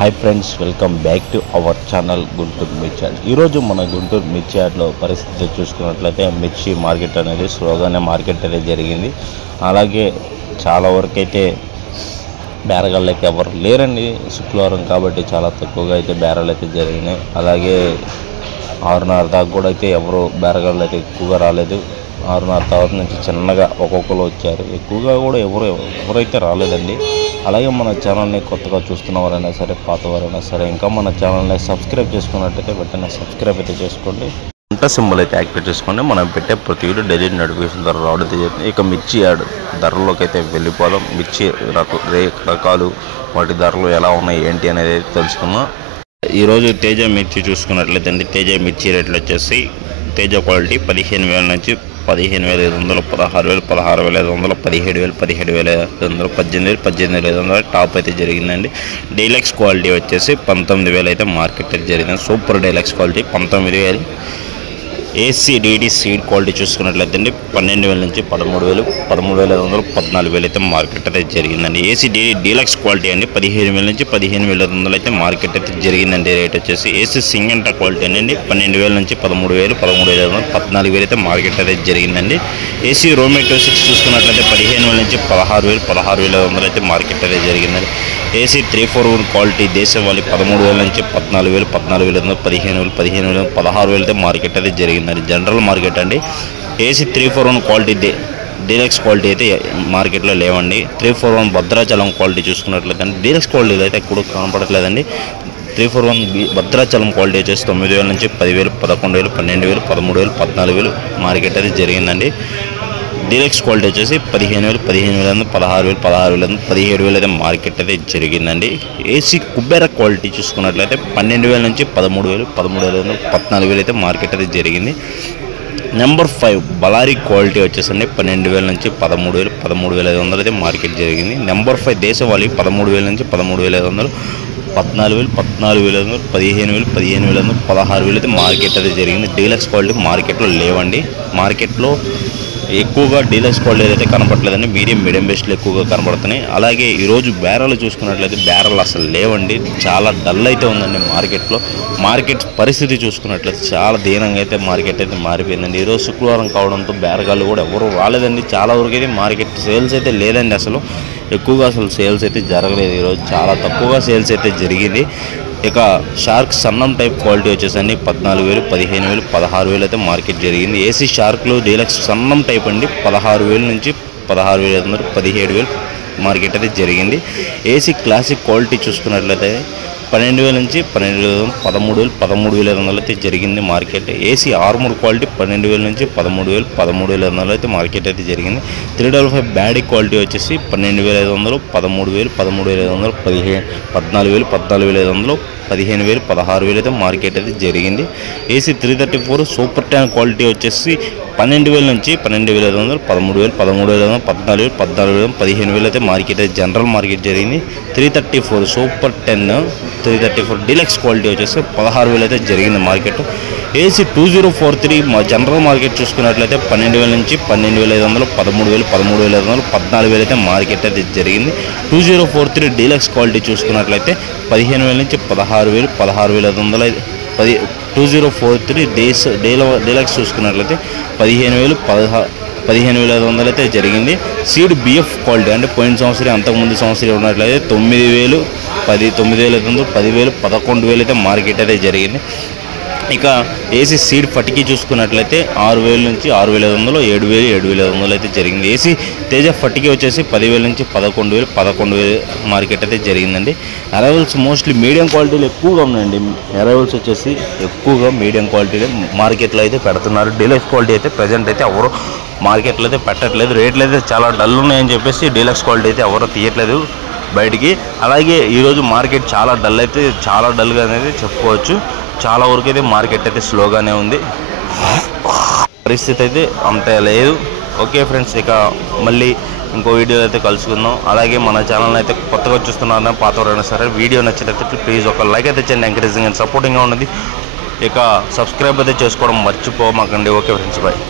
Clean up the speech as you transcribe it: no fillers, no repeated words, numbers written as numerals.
Hi friends, welcome back to our channel Guntur మిర్చి yard. ఈరోజు మన గుంటూరు మిర్చి యార్డ్లో పరిస్థితి చూసుకున్నట్లయితే మిర్చి మార్కెట్ అనేది స్లోగానే మార్కెట్ అనేది జరిగింది. అలాగే చాలా వరకు అయితే బేరగాళ్ళు అయితే ఎవరు లేరండి. శుక్రవారం కాబట్టి చాలా తక్కువగా అయితే బేరాలు అయితే జరిగినాయి. అలాగే 6:30 దాకా కూడా అయితే ఎవరు బేరగాళ్ళు అయితే ఎక్కువగా రాలేదు. 6:30 తర్వాత నుంచి చిన్నగా ఒక్కొక్కరు వచ్చారు. ఎక్కువగా కూడా ఎవరైతే రాలేదండి. అలాగే మన ఛానల్ని కొత్తగా చూస్తున్నవారైనా సరే, పాతవారైనా సరే, ఇంకా మన ఛానల్ని సబ్స్క్రైబ్ చేసుకున్నట్టయితే వెంటనే సబ్స్క్రైబ్ అయితే చేసుకోండి. గంట సింబల్ అయితే యాక్టివేట్ చేసుకోండి. మనం పెట్టే ప్రతి వీడియో డైలీ నోటిఫికేషన్ ధర రావడం జరుగుతుంది. ఇక మిర్చి యార్డ్ ధరలోకి అయితే వెళ్ళిపోదాం. మిర్చి రకాలు, వాటి ధరలు ఎలా ఉన్నాయి ఏంటి అనేది తెలుసుకుందాం. ఈరోజు తేజ మిర్చి చూసుకున్నట్లయితే అండి, తేజ మిర్చి రేట్లు వచ్చేసి తేజ క్వాలిటీ 15,000 నుంచి 15,500, 16,000, 16,500, 17,000, 17,500, 18,000, 18,500 టాప్ అయితే జరిగిందండి. డీలక్స్ క్వాలిటీ వచ్చేసి 19,000 అయితే మార్కెట్ అయితే జరిగింది. Super deluxe quality 19,000. ACDD seed quality చూసుకున్నట్లయితే అండి 12,000 నుంచి 13,000, 13,500, 14,000 అయితే మార్కెట్ అయితే జరిగిందండి. ఏసీడీడీ డీలక్స్ క్వాలిటీ అండి 15,000 నుంచి 15,500 అయితే మార్కెట్ అయితే జరిగిందండి. రేట్ వచ్చేసి ఏసీ సింగంటా క్వాలిటీ అండి 12,000 నుంచి 13,000, 13,500, 14,000 అయితే మార్కెట్ అయితే జరిగిందండి. ఏసీ రోమేటో 6 చూసుకున్నట్లయితే 15,000 నుంచి 16,000, 16,500 అయితే మార్కెట్ అయితే జరిగిందండి. ఏసీ 341 క్వాలిటీ దేశవాళీ 13,000 నుంచి 14,000, 14,500, 15,000, 15,000, 16,000 అయితే మార్కెట్ అయితే జరిగిందండి. జనరల్ మార్కెట్ అండి. ఏసీ 341 క్వాలిటీ డీలక్స్ క్వాలిటీ అయితే మార్కెట్లో లేవండి. 341 భద్రాచలం క్వాలిటీ చూసుకున్నట్లయితే డీలక్స్ క్వాలిటీ అయితే ఎప్పుడు కనపడట్లేదండి. 341 భద్రాచలం క్వాలిటీ వచ్చేసి 9,000 నుంచి 10,000, 11,000, 12,000, 13,000, 14,000 మార్కెట్ అయితే జరిగిందండి. డీలక్స్ క్వాలిటీ వచ్చేసి 15,000, 15,500, 16,000, 16,500, 17,000 అయితే మార్కెట్ అయితే జరిగిందండి. ఏసీ కుబేర క్వాలిటీ చూసుకున్నట్లయితే 12,000 నుంచి 13,000, 13,500, 14,000 అయితే మార్కెట్ అయితే జరిగింది. నెంబర్ 5 బలారీ క్వాలిటీ వచ్చేసండి 12,000 నుంచి 13,000, 13,500 అయితే మార్కెట్ జరిగింది. నెంబర్ 5 దేశవాళీ 13,000 నుంచి 13,500, 14,000, 14,500, 15,000, 15,500, 16,000 అయితే మార్కెట్ అయితే జరిగింది. డీలక్స్ క్వాలిటీ మార్కెట్లో లేవండి. మార్కెట్లో ఎక్కువగా డీలక్స్ క్వాలిటీ అయితే కనపడలేదండి. మీడియం బెస్ట్లు ఎక్కువగా కనపడుతున్నాయి. అలాగే ఈరోజు బేరాలు చూసుకున్నట్లయితే బేరాలు అసలు లేవండి. చాలా డల్ అయితే ఉందండి మార్కెట్లో. మార్కెట్ పరిస్థితి చూసుకున్నట్లయితే చాలా దీనంగా అయితే మార్కెట్ అయితే మారిపోయిందండి. ఈరోజు శుక్రవారం కావడంతో బేరగాళ్ళు కూడా ఎవరు రాలేదండి. చాలా వరకు అయితే మార్కెట్ సేల్స్ అయితే లేదండి. అసలు ఎక్కువగా అసలు సేల్స్ అయితే జరగలేదు. ఈరోజు చాలా తక్కువగా సేల్స్ అయితే జరిగింది. ఇక షార్క్ సన్నం టైప్ క్వాలిటీ వచ్చేసండి 14,000, 15,000, 16,000 అయితే మార్కెట్ జరిగింది. ఏసీ షార్క్లు డీలక్స్ సన్నం టైప్ అండి 16,000 నుంచి 16,500, 17,000 మార్కెట్ అయితే జరిగింది. ఏసీ క్లాసిక్ క్వాలిటీ చూసుకున్నట్లయితే 12,000 నుంచి 12,000, 13,000, 13,500 అయితే జరిగింది మార్కెట్. ఏసీ ఆర్మూర్ క్వాలిటీ 12,000 నుంచి 13,000, 13,500 అయితే మార్కెట్ అయితే జరిగింది. 355 బ్యాడీ క్వాలిటీ వచ్చేసి 12,500, 13,000, 13,500, 14,000, 14,500, 15,000, 16,000 అయితే మార్కెట్ అయితే జరిగింది. ఏసీ 334 సూపర్ ట్యాన్ క్వాలిటీ వచ్చేసి 12,000 నుంచి 12,500, 13,000, 13,500, 14,000, 14,000, 15,000 అయితే మార్కెట్ అయితే జనరల్ మార్కెట్ జరిగింది. 334 సూపర్ 10, 334 డీలక్స్ క్వాలిటీ వచ్చేసి 16,000 అయితే జరిగింది మార్కెట్. ఏసీ 2043 జనరల్ మార్కెట్ చూసుకున్నట్లయితే 12,000 నుంచి 12,500, 13,000, 13,500, 14,000 అయితే మార్కెట్ అయితే జరిగింది. 2043 డీలక్స్ క్వాలిటీ చూసుకున్నట్లయితే 15,000 నుంచి 16,000, 16,500, 2043 డీలక్స్ చూసుకున్నట్లయితే 15,000, 15,500 అయితే జరిగింది. సీడ్ బిఎఫ్ క్వాలిటీ అంటే పోయిన సంవత్సరం అంతకుముందు సంవత్సరం ఉన్నట్లయితే 9,000, 9,500, 10,000, 11,000 అయితే మార్కెట్ అయితే జరిగింది. ఇక ఏసీ సీడ్ ఫటికి చూసుకున్నట్లయితే 6,000 నుంచి 6,500, 7,000, 7,500 అయితే జరిగింది. ఏసీ తేజ ఫటికి వచ్చేసి 10,000 నుంచి 11,000, 11,000 మార్కెట్ అయితే జరిగిందండి. అరైవల్స్ మోస్ట్లీ మీడియం క్వాలిటీలు ఎక్కువగా ఉన్నాయండి. అరైవల్స్ వచ్చేసి ఎక్కువగా మీడియం క్వాలిటీలో మార్కెట్లో అయితే పెడుతున్నారు. డీలక్స్ క్వాలిటీ అయితే ప్రజెంట్ అయితే ఎవరు మార్కెట్లో అయితే పెట్టట్లేదు. రేట్లు అయితే చాలా డల్ ఉన్నాయని చెప్పేసి డీలక్స్ క్వాలిటీ అయితే ఎవరు తీయట్లేదు బయటికి. అలాగే ఈరోజు మార్కెట్ చాలా డల్గా అనేది చెప్పుకోవచ్చు. చాలా వరకు అయితే మార్కెట్ అయితే స్లోగానే ఉంది. పరిస్థితి అయితే అంత లేదు. ఓకే ఫ్రెండ్స్, ఇక మళ్ళీ ఇంకో వీడియో అయితే కలుసుకుందాం. అలాగే మన ఛానల్ అయితే కొత్తగా చూస్తున్నారన్నా పాతవరైనా సరే వీడియో నచ్చినట్లయితే ప్లీజ్ ఒక లైక్ అయితే చేయండి. ఎంకరేజింగ్ అండ్ సపోర్టింగ్గా ఉన్నది. ఇక సబ్స్క్రైబ్ అయితే చేసుకోవడం మర్చిపోమాకండి. Okay friends, bye.